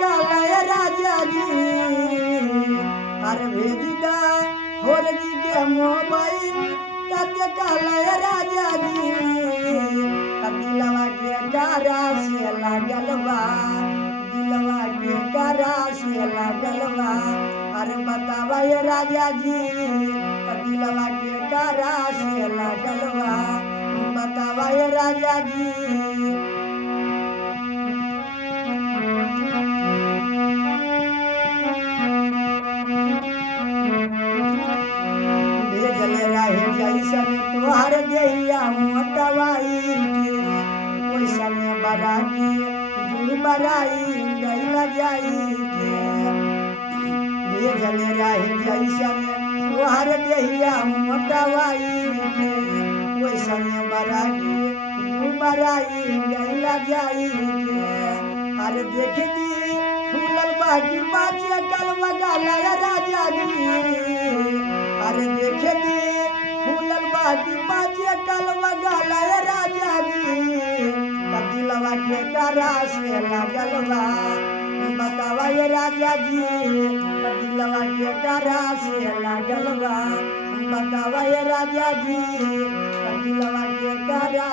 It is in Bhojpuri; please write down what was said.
कालाय राजा जी अरे भेजदा होर जी के मोबाइल तते कालाय राजा जी दिलवा के कारा से लागलवा दिलवा के कारा से लागलवा अरे बतावा ये राजा जी दिलवा के कारा से लागलवा बतावा ये राजा जी जैसन तुहार देहिया मोटवाई के वैसन बराकी दू बराई गैला जाई के भेजल रहे जैसन तुहार देहिया मोटवाई के वैसन बराकी दू बराई गैला जाई के अरे देख दी फूलल बाकी पाछे कलवा गाला राजा जी अरे देख दी फूलल बाकी पाछे कलवा गाला राजा जी दिलवा के कारा से लागलवा बतावा ये राजा जी दिलवा के कारा से लागलवा बतावा ये राजा जी दिलवा के कारा